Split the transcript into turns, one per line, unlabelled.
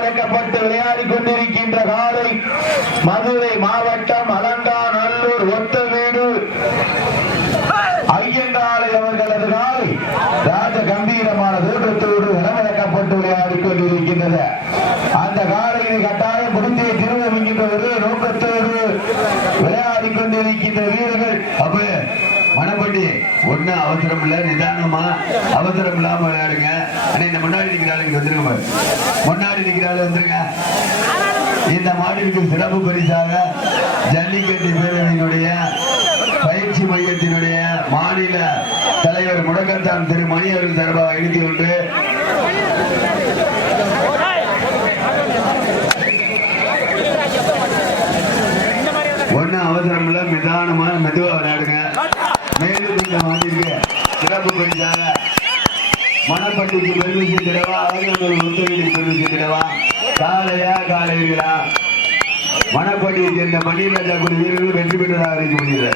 அடக்கப்பட்டு விளையாடி கொண்டிருக்கின்ற காலை மதுரை மாவட்டம் அலங்காநல்லூர் ஒத்த வீடு. ஐயங்காலை அவர்களது காலை ராஜ கம்பீரமான தோற்றத்தோடு களமிறக்கப்பட்டு விளையாடி கொண்டிருக்கின்றது. அந்த காலையை கட்டாயம் முடிந்தே திரும்ப என்கின்ற ஒரே நோக்கத்தோடு விளையாடி கொண்டிருக்கின்ற வீரர்கள்.
அப்ப மணப்பட்டி ஒண்ணு அவசரம் இல்ல நிதானமா அவசரம் இல்லாம விளையாடுங்க. இந்த முன்னாடி நிற்கிறாள் இங்கே வந்துருங்க முன்னாடி நிற்கிறாள் வந்துருங்க. இந்த மாட்டிற்கு சிறப்பு பரிசாக ஜல்லிக்கட்டு பேரவையினுடைய பயிற்சி மையத்தினுடைய மாநில தலைவர் முடக்கத்தான் திரு மணி அவர்கள் சார்பாக எழுதி கொண்டு ஒன்னும் அவசரம் இல்ல நிதானமா மெதுவா விளையாடுங்க. மேலும் இந்த மாட்டிற்கு சிறப்பு பரிசாக மணப்பட்டுக்கு பெருமிச்சு சேர்த்திடவா அழகங்கள் ஒத்துழைக்கு பெருமிச்சு சேர்த்திடவா காலையா காலையிலா? மணப்பட்டியை சேர்ந்த மணிராஜா குழு வீரர்கள் வெற்றி பெற்றதாக அறிவிக்க முடியல